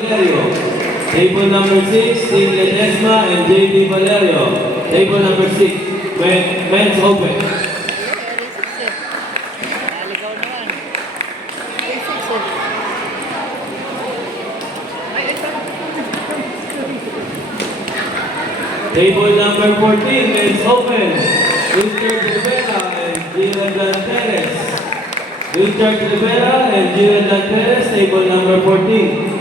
Valerio. Table number 6, Team Ledesma and JD Valerio. Table number 6, men's open. Table number 14, men's open. Richard Rivera and Gilad Perez. Richard Rivera and Gilad Perez, table number 14.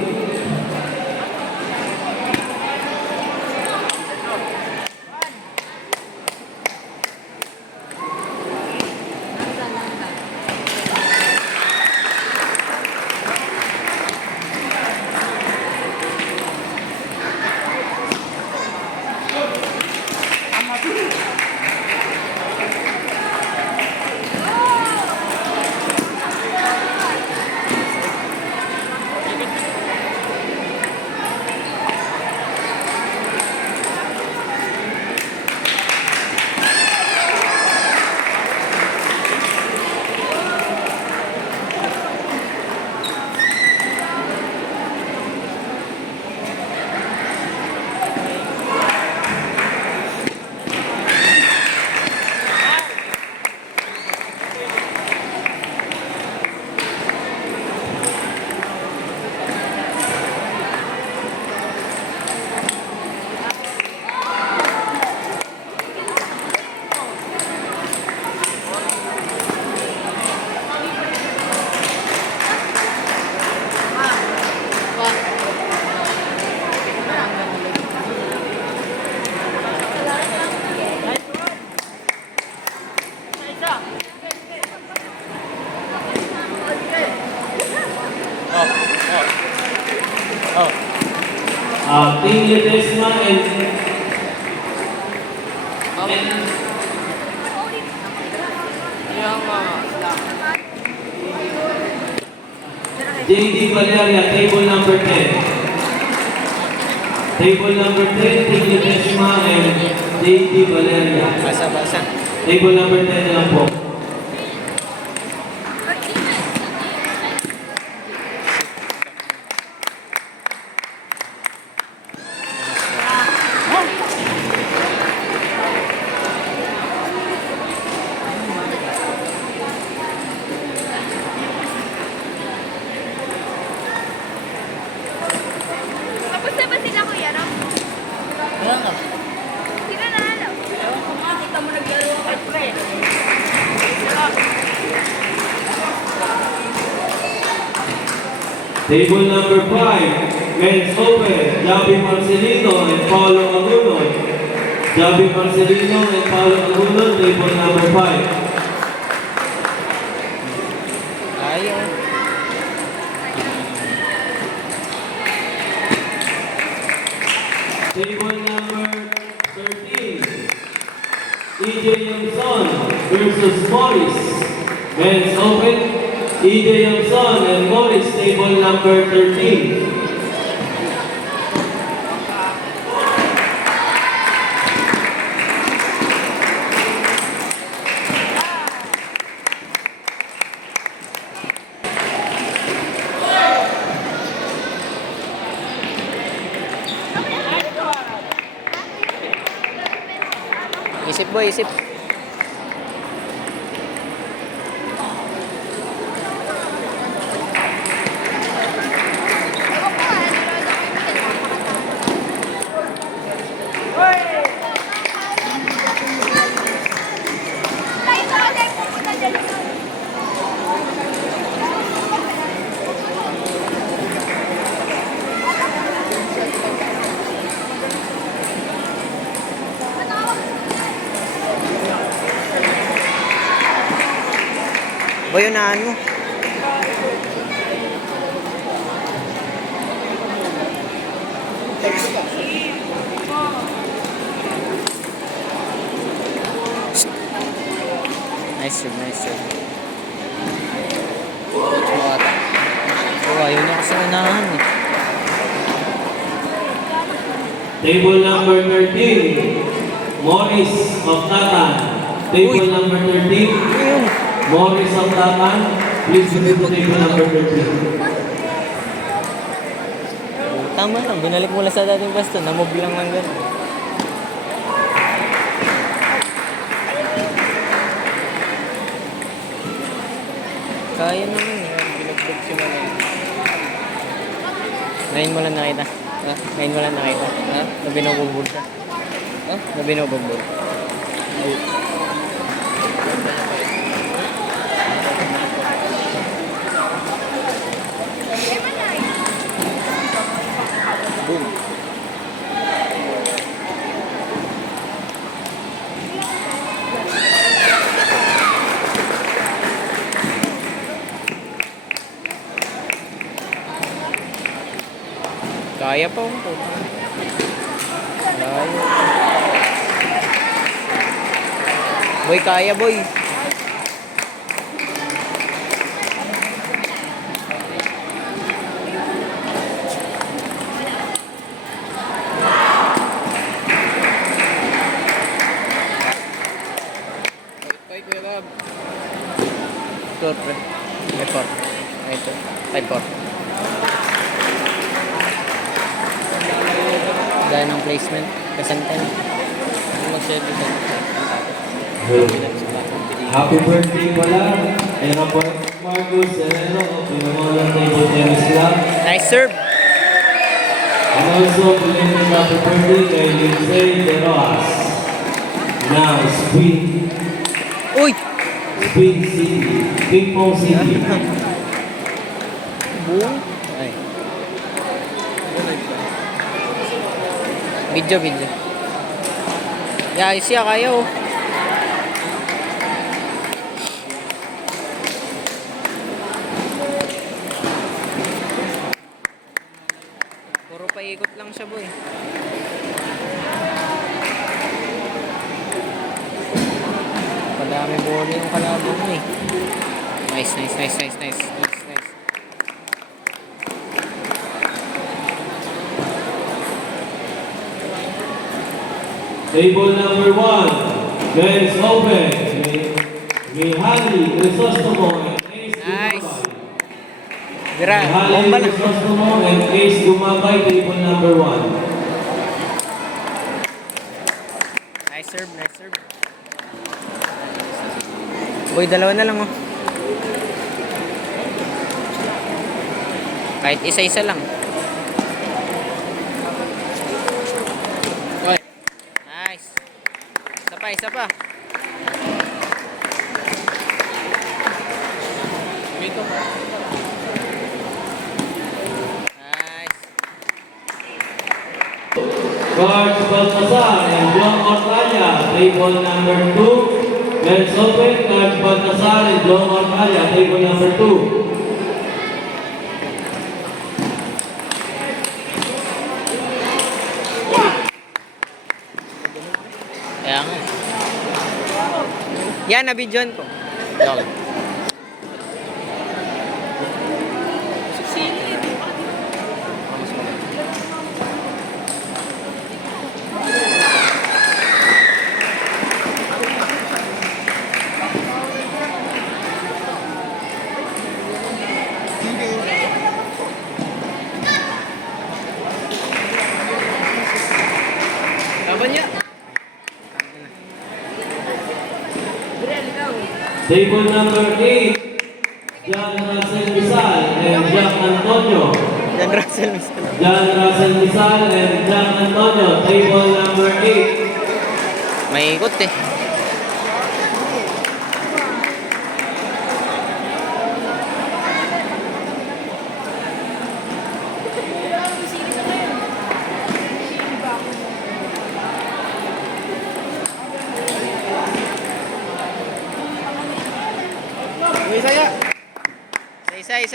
Team Ledesma and JD Valeria, table number 10. Table number 10, Team Ledesma and JD Valeria. Basa-basa. Table number 10 na lang po. Kamusta ba sila, kuya, no? Ayan ka. Sila nanalo. Ewan ko nga, kita mo naglaro ka pre. Table number 5, men's open, Javi Marcelino and Paulo Agunon. Javi Marcelino and Paulo Agunon, table number 5. Ayaw. Table number 13, EJ Yamson versus Morris. Men's open, EJ Yamson and Morris, table number 13. Isip boy, isip. Boy, unahan mo. Nice job, nice job. Oh, ayaw niya kasi unahan eh. Table number 13, Morris of Tatan. Table number 13, Ayun. Morris of Tatan. Please proceed to table number 13. tama lang. Binalik mo lang sa dating pwesto. Namove lang ng gano'n. Kaya naman eh. Bilagbag siya mo lang. Ngayon mo lang nakita. Ha? Ngayon mo lang nakita. Ha? Na binubugbog ka. Ha? Na binubugbog. Ay. Boom. Kaya pa ako. Kaya. Boy, kaya boy. Ay, Kuya Rob. Score, pre. Report. Ito. Report. Dahil ng placement. Kasantan. Mag-service. Happy birthday pala. Ayan po, Marcos Herrero of Pinamolan Table Tennis Club. Nice serve. And also, belated happy birthday kay Lindsay De Rojas. Now, Uy! Speed City. Ping Pong City. Boom. Ay. Video. Ya, siya kayo. Puro paikot lang siya, boy. Padami ball yung kalaban mo eh. Nice. Table number 1. Men's Open. Mihaly Crisostomo and Ace Nice. Gumabay. Dira, Mihaly bomba lang. Crisostomo and Ace Gumabay, table number 1. Nice serve. Boy, dalawa na lang oh. Kahit isa-isa lang. Oy. Nice. Isa pa. Nice. George Baltasar and John Ortaya, table number 2. Men's Open, George Baltasar and John Ortaya, table number 2. Kaya nga. Yan, nabidyon ko. Lol. Laban niya. Table number 8, John Russell Rizal and Jack Antonio. Yan, Russell, miss ko na. John Russell Rizal and Jack Antonio, table number 8. May ikot eh.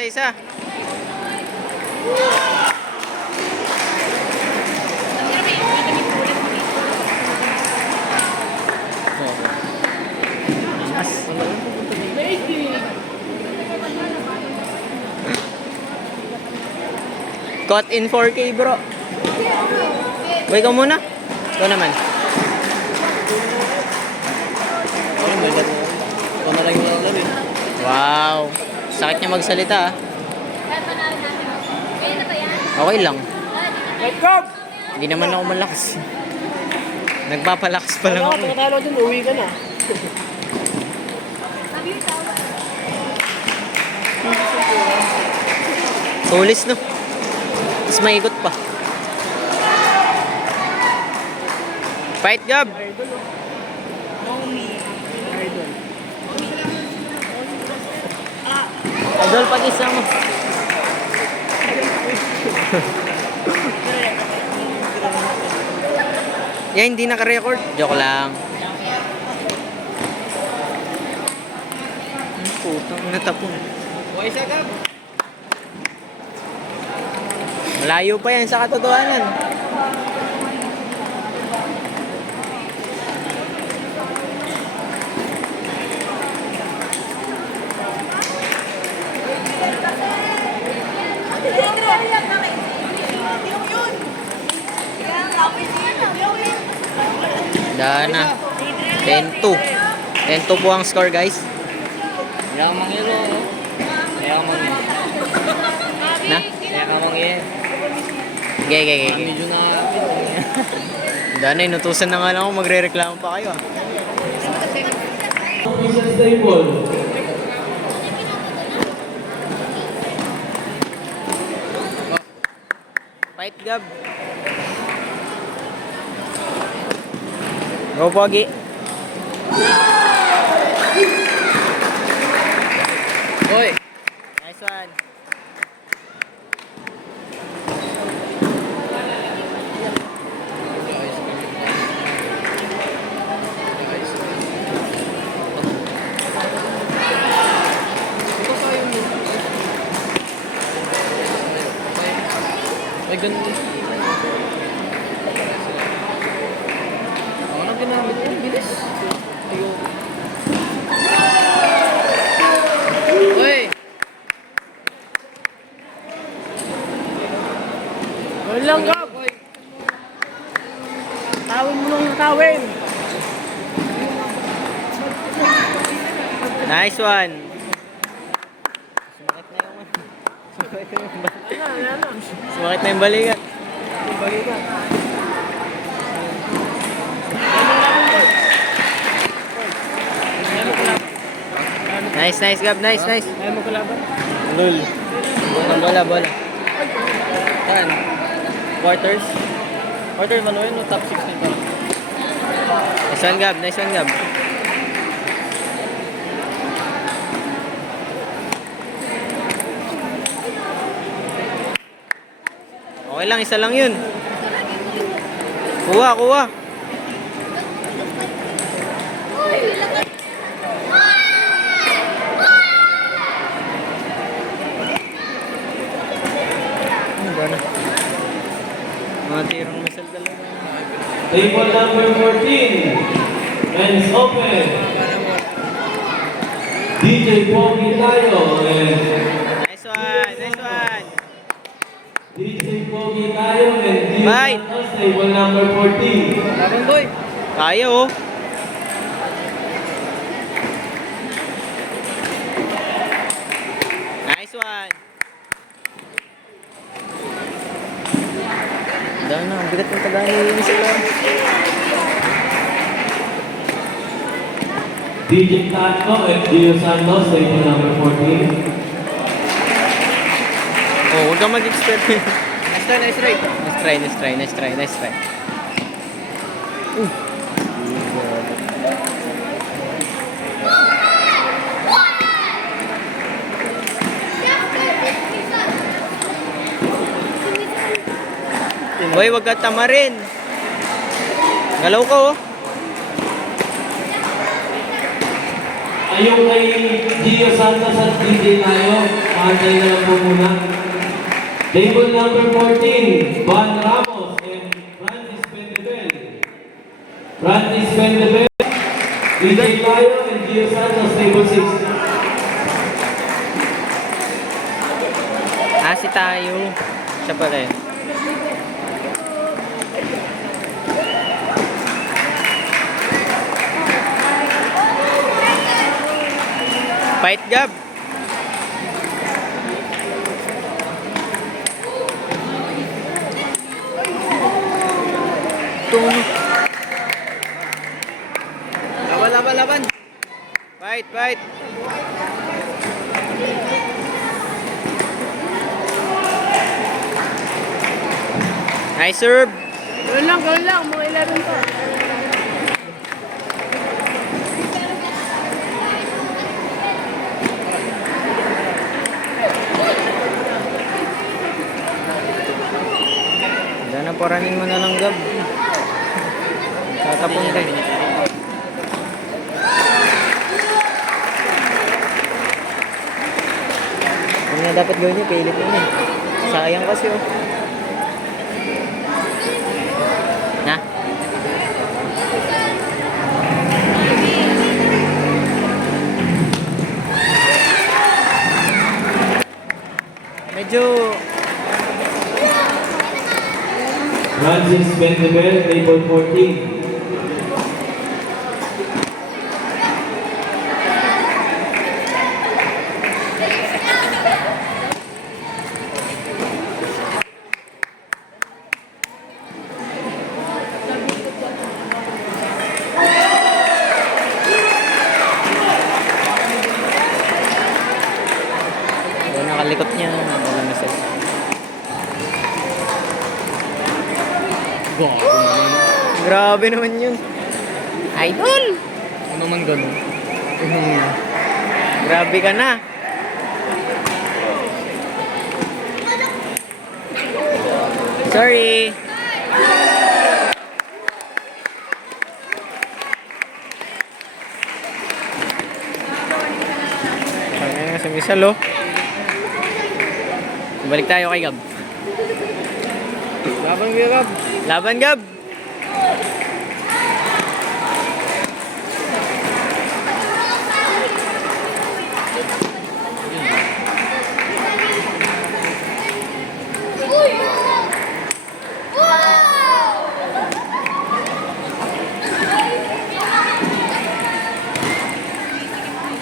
Isa. Caught in 4K, bro. Boy, ikaw muna. Ikaw naman. Wow. Sakit niya magsalita, ah. Kaya panalo natin. Kaya na ba yan? Okay lang. Ah, di Fight Gab! Hindi naman ako malakas. Nagpapalakas pa lang Ano ako. ka, tumatalo dun, uwi ka na. Tulis, no? Mas maikot pa. Fight, Gab! Idol, oh. Idol. Idol, pag-isa mo. Yan, hindi naka-record. Joke lang. Ang putang natapon. Buhay siya, Gab. Malayo pa yan sa katotohanan. Dana. 10-2. 10-2 po ang score, guys. Kaya ka mangyelo, oh. Kaya ka mangyelo. Na? Kaya ka mangyelo. Gege. Medyo na... Dana, inutusan na nga lang ako. Magre-reklamo pa kayo, ah. Official stable. Fight, Gab. Go, Pogi. Hoy! Nice one. Ay, ganun. Ano ginamit ko? Bilis. Ayun. Uy! Gawin lang, Gab! Tawin mo nung tawin! Nice one. Sumakit na yung balikat. Nice, Gab. Nice. Ayaw mo kalaban? Lul. Bola. Saan? Quarters? Quarters ano yun? Top 6 na ito. Nice one, Gab. Okay lang, isa lang yun. Kuha. Ano ba na? Mga tirang misal talaga. Table number 14. Men's Open. DJ Pogi tayo. Nice one. DJ Pogi tayo and DJ Bye. Santos, table number 14. Laban, boy! Kaya, oh. Nice one. Dahil na, ang bigat ng tagahin sila. DJ Tato and Gio Santos, table number 14. Oh, huwag kang mag-expect. Nice try. Nice try. Hoy, wag ka tamarin. Galaw ka, oh. Ayun kay Gio Santos at DJ tayo. Antay na lang po muna. Table number 14, Van Ramos and Francis Pendebel. DJ tayo and Gio Santos, table 6. Si tayo. Siya pala eh. Fight, Gab. itong... Laban, laban, laban. Fight, fight. Nice serve. Gawin lang. Mga 11 to. Sana paranin mo na lang, Gab. Tatapon ka. Ano na dapat gawin niya? Pilit mo na. Sayang kasi, oh. Na? Medyo... Francis Bendebel, table 14. Nakalikot niya. Wala message. Grabe naman yun. Idol! Ano naman ganun? Grabe ka na. Sorry. Kaya nga sumisal, oh. Balik tayo kay Gab. Laban, Gab. Laban, Gab!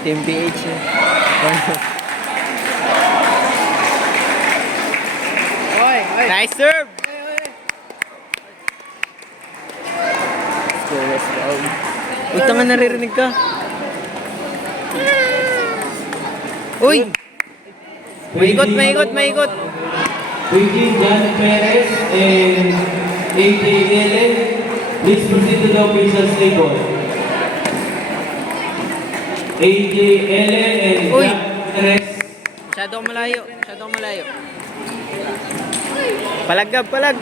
Team PH. Oy, oy. Nice serve! Let's go. Uy, tanga, naririnig ka. Uy! Maikot, maikot, maikot. Regine Jan Perez and AJ Ellen, please proceed to the officials table. AJ Ellen and Uy! Jan Perez. Masyado akong malayo. Masyado akong malayo. Palag, Gab, palag.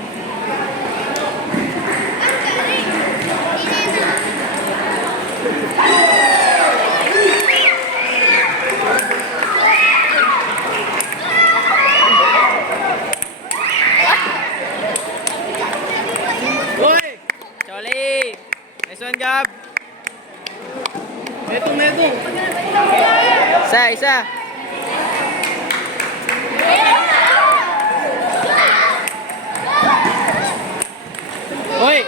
Oy! Choli! Nice one, Gab. Metong, metong. Isa, isa. Hoy!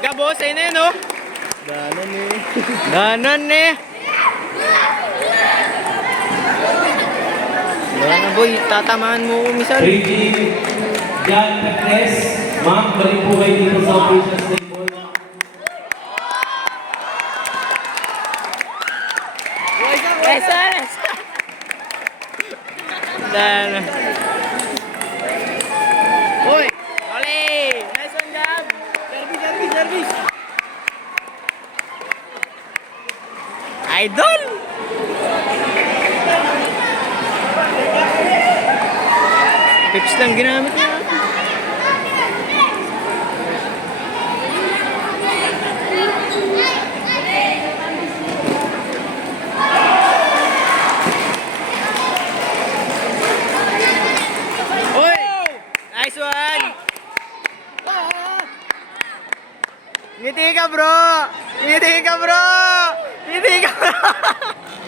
Gab, oh, sa'yo na yun, oh. Ganon eh. Ganon, eh. Wala na, boy. Tatamaan mo ko, misal. Regine Jan Perez, ma'am, balik po kayo dito sa officials table. Isa, isa. Dan. Oy! Choli! Nice one, Gab. Service, service, service. Idol! Pips lang ginamit niya. Oy! Nice one! Ngiti ka, bro! Ngiti ka, bro! Ngiti ka, bro!